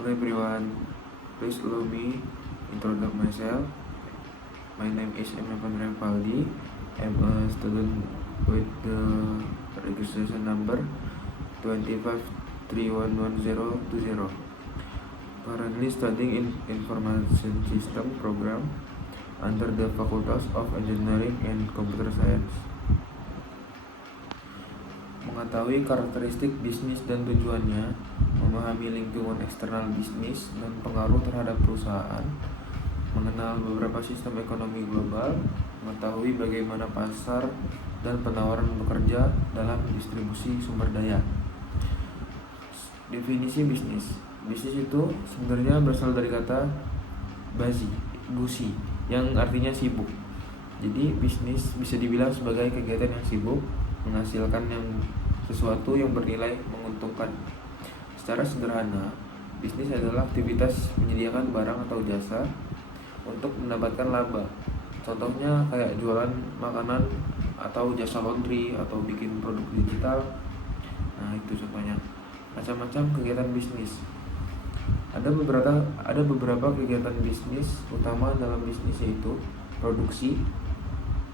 Hello everyone, please allow me introduce myself. My name is Evan Revaldi. I'm a student with the registration number 25311020. Currently studying in Information System program under the Faculty of Engineering and Computer Science. Mengetahui karakteristik bisnis dan tujuannya, memahami lingkungan eksternal bisnis dan pengaruh terhadap perusahaan, mengenal beberapa sistem ekonomi global, mengetahui bagaimana pasar dan penawaran bekerja dalam distribusi sumber daya. Definisi bisnis. Bisnis itu sebenarnya berasal dari kata busi, yang artinya sibuk. Jadi bisnis bisa dibilang sebagai kegiatan yang sibuk, menghasilkan sesuatu yang bernilai menguntungkan. Secara sederhana, bisnis adalah aktivitas menyediakan barang atau jasa untuk mendapatkan laba. Contohnya kayak jualan makanan atau jasa laundry atau bikin produk digital. Nah, itu contohnya. Macam-macam kegiatan bisnis. Ada beberapa kegiatan bisnis utama dalam bisnis, yaitu produksi,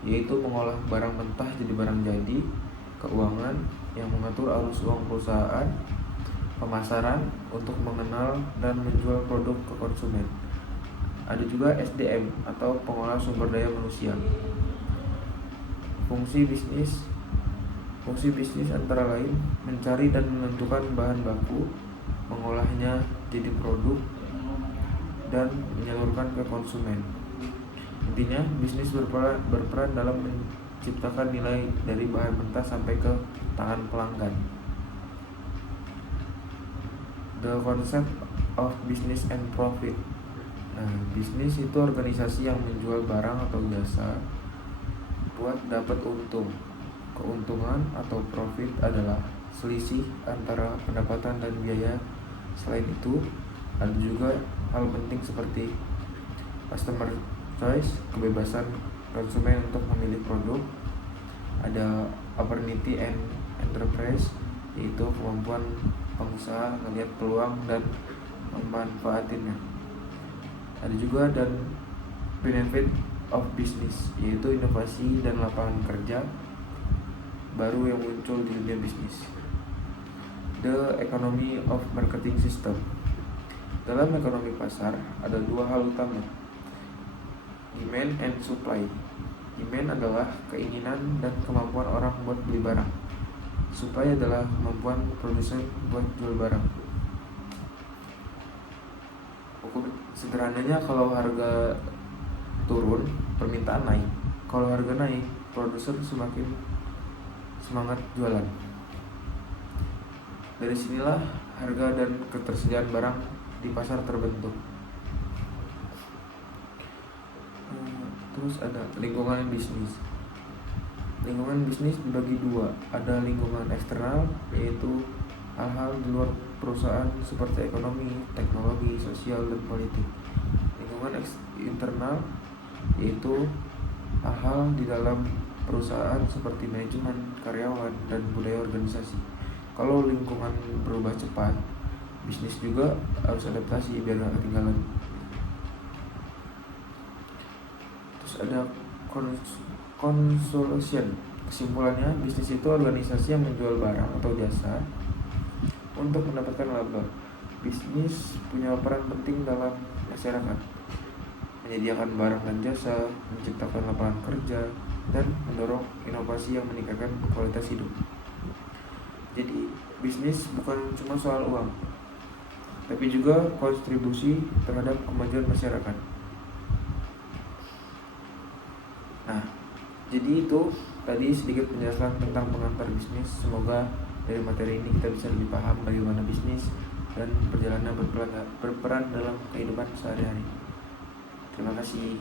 yaitu mengolah barang mentah jadi barang jadi, keuangan yang mengatur arus uang perusahaan, pemasaran untuk mengenal dan menjual produk ke konsumen. Ada juga SDM atau pengolah sumber daya manusia. Fungsi bisnis antara lain mencari dan menentukan bahan baku, mengolahnya jadi produk, dan menyalurkan ke konsumen. Intinya, bisnis berperan dalam menciptakan nilai dari bahan mentah sampai ke tangan pelanggan. The concept of business and profit. Nah, bisnis itu organisasi yang menjual barang atau jasa buat dapat untung. Keuntungan atau profit adalah selisih antara pendapatan dan biaya. Selain itu, ada juga hal penting seperti customer choice, kebebasan konsumen untuk memilih produk. Ada opportunity and enterprise, yaitu kemampuan pengusaha melihat peluang dan memanfaatinnya. Ada juga dan benefit of business, yaitu inovasi dan lapangan kerja baru yang muncul di dunia bisnis. The economy of marketing system. Dalam ekonomi pasar ada dua hal utama, demand and supply. Demand adalah keinginan dan kemampuan orang buat beli barang. Supply adalah kemampuan produsen buat jual barang. Sederhananya, kalau harga turun, permintaan naik. Kalau harga naik, produsen semakin semangat jualan. Dari sinilah harga dan ketersediaan barang di pasar terbentuk. Terus ada lingkungan bisnis. Lingkungan bisnis dibagi dua. Ada lingkungan eksternal, yaitu hal-hal di luar perusahaan seperti ekonomi, teknologi, sosial, dan politik. Lingkungan internal yaitu hal-hal di dalam perusahaan seperti manajemen, karyawan, dan budaya organisasi. Kalau lingkungan berubah cepat, bisnis juga harus adaptasi biar gak ketinggalan. Terus ada consolation. Kesimpulannya, bisnis itu organisasi yang menjual barang atau jasa untuk mendapatkan laba. Bisnis punya peran penting dalam masyarakat, menyediakan barang dan jasa, menciptakan lapangan kerja, dan mendorong inovasi yang meningkatkan kualitas hidup. Jadi, bisnis bukan cuma soal uang, tapi juga kontribusi terhadap kemajuan masyarakat. Nah, jadi itu tadi sedikit penjelasan tentang pengantar bisnis. Semoga dari materi ini kita bisa lebih paham bagaimana bisnis dan perjalanan berperan dalam kehidupan sehari-hari. Terima kasih.